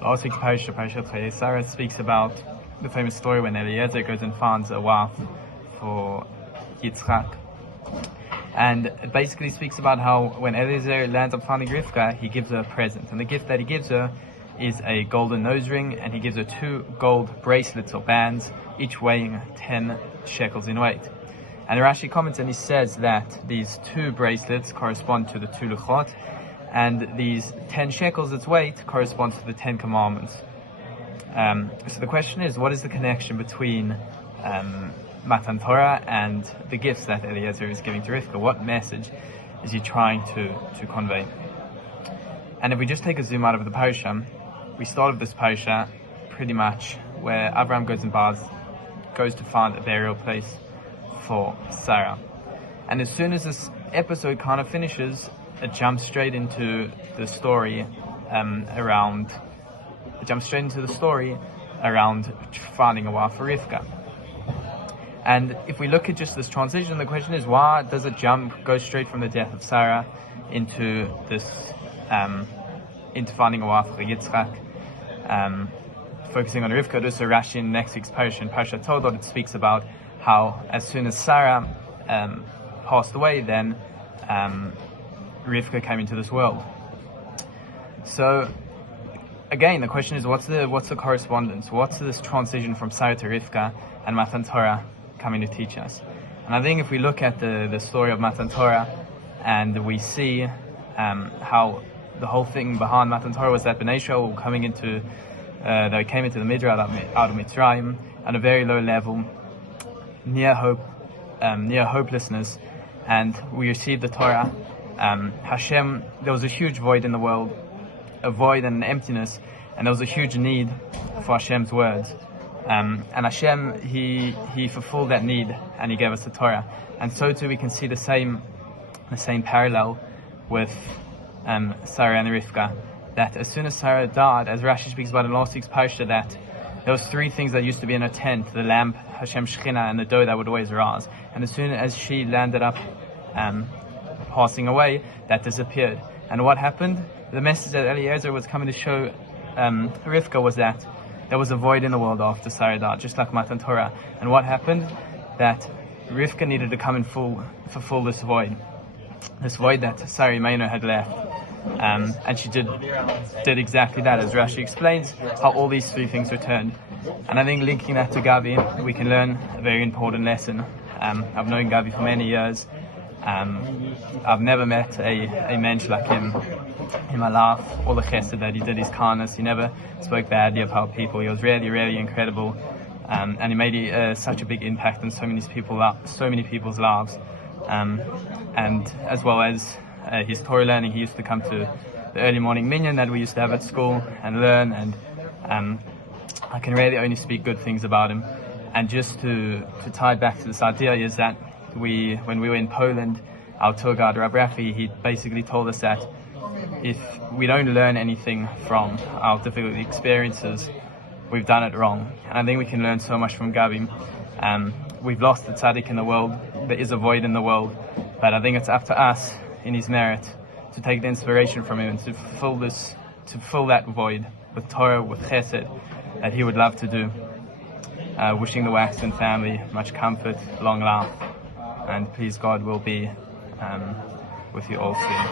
Last week's Parashat Sarah speaks about the famous story when Eliezer goes and finds a wife for Yitzchak. And it basically speaks about how when Eliezer lands up finding Rivka, he gives her a present. And the gift that he gives her is a golden nose ring, and he gives her 2 gold bracelets or bands, each weighing 10 shekels in weight. And Rashi comments and he says that these 2 bracelets correspond to the 2 luchot, and these 10 shekels, its weight, corresponds to the 10 commandments. So the question is, what is the connection between Matan Torah and the gifts that Eliezer is giving to Rivka? What message is he trying to convey? And if we just take a zoom out of the parasha, we start with this parasha pretty much where Abraham goes to find a burial place for Sarah. And as soon as this episode kind of finishes, it jumps straight into the story around finding a wife for Rivka. And if we look at just this transition, the question is, why does it go straight from the death of Sarah into this, into finding a wife for Yitzchak? Focusing on Rivka, so Rashi in next week's Parashat Toldot, it speaks about how as soon as Sarah passed away, then Rivka came into this world. So again, the question is, what's the correspondence? What's this transition from Sarah to Rivka and Matan Torah coming to teach us? And I think if we look at the story of Matan Torah, and we see how the whole thing behind Matan Torah was that Bnei Israel came into the Midrash out of Mitzrayim at a very low level, near hopelessness, and we received the Torah. Hashem, there was a huge void in the world, a void and an emptiness, and there was a huge need for Hashem's words. And Hashem, He fulfilled that need, and He gave us the Torah. And so too we can see the same parallel with Sarah and Rivka, that as soon as Sarah died, as Rashi speaks about in last week's parasha, that there was 3 things that used to be in her tent: the lamp, Hashem's Shekhinah, and the dough that would always rise. And as soon as she landed up passing away, that disappeared. And what happened? The message that Eliezer was coming to show Rivka was that there was a void in the world after Sarah died, just like Matan Torah. And what happened? That Rivka needed to come and fulfill this void that Sarah Imeinu had left. And she did exactly that, as Rashi explains, how all these 3 things returned. And I think linking that to Gavi, we can learn a very important lesson. I've known Gavi for many years. I've never met a mensch like him in my life. All the chesed that he did, his kindness, he never spoke badly of our people. He was really, really incredible, and he made such a big impact on so many people's lives. And as well as his Torah learning, he used to come to the early morning minyan that we used to have at school and learn, and I can really only speak good things about him. And just to tie it back to this idea is that when we were in Poland, our tour guide Rab Rafi, he basically told us that if we don't learn anything from our difficult experiences, we've done it wrong. And I think we can learn so much from Gavi. We've lost the tzaddik in the world. There is a void in the world, but I think it's up to us, in his merit, to take the inspiration from him and to fill that void with Torah, with chesed, that he would love to do. Wishing the Weinstein family much comfort, long life, and please God will be with you all soon.